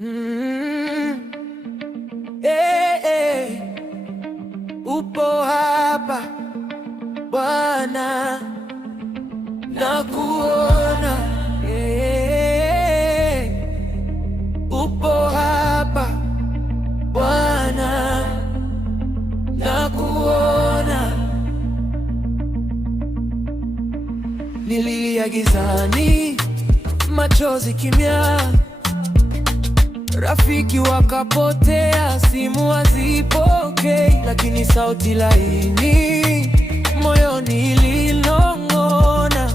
Mm. Upo hapa Bwana, nakuona. Upo hapa Bwana, nakuona. Nililia gizani, machozi kimya, rafiki wakapotea, simu hazipokei, lakini sauti laini moyoni ilinong'ona,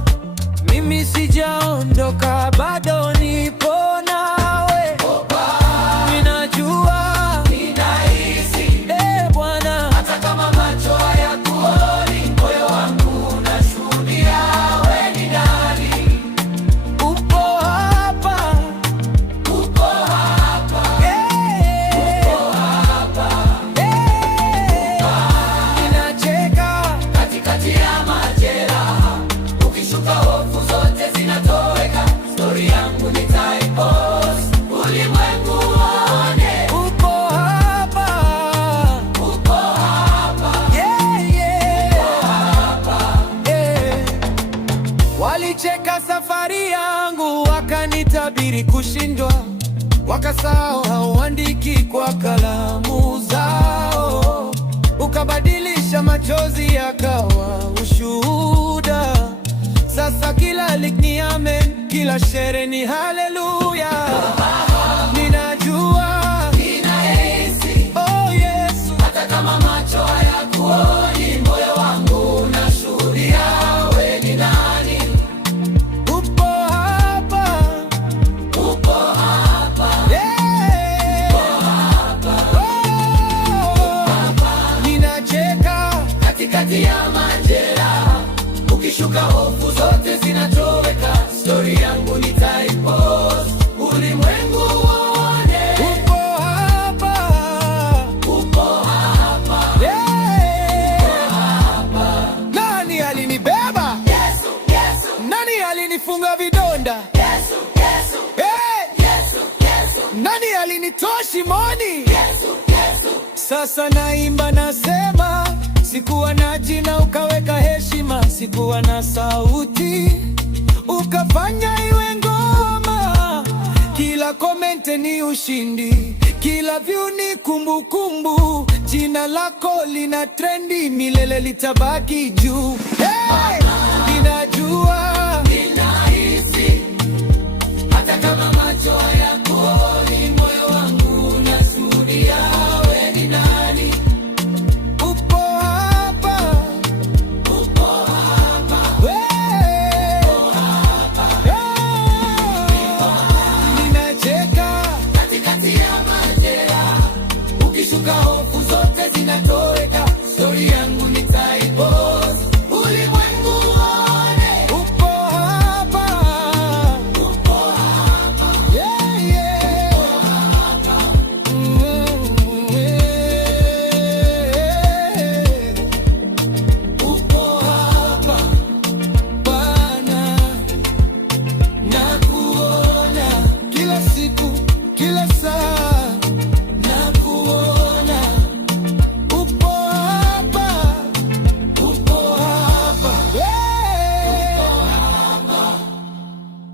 mimi sijaondoka, bado nipo nawe. Ninajua, ninahisi, Bwana, hata kama macho hayakuoni, moyo wangu unashuhudia wewe ni nani. Upo hapa, upo hapa, upo hapa, ninacheka katikati ya majeraha, ukishuka hofu zote zinatoweka, stori yangu nitaipost ulimwengu uone. Upo hapa, upo hapa, upo hapa, Walicheka safari yangu, wakanitabiri kushindwa, wakasahau hauandiki kwa kalamu zao, ukabadilisha machozi yakawa ushuhuda. Sasa kila lick ni amen, kila shere ni haleluya. Ninajua, ninahisi, oh Yesu, hata kama macho hayakuoni, moyo wangu unashuhudia wewe ni nani. Upo hapa, upo hapa, upo hapa, ninacheka katikati ya majeraha, ukishuka hofu zote zinatoweka, stori yangu nitaipost ulimwengu uone. Upo hapa, upo hapa, upo hapa. Nani alinibeba? Yesu, Yesu. Nani alinifunga vidonda? Yesu, Yesu. Yesu, Yesu. Nani alinitoa shimoni? Yesu, Yesu. Sasa naimba nasema, sikuwa na jina ukaweka heshima, sikuwa na sauti ukafanya iwe ngoma. Kila komente ni ushindi, kila view ni kumbukumbu. Jina lako lina trendi, milele litabaki juu.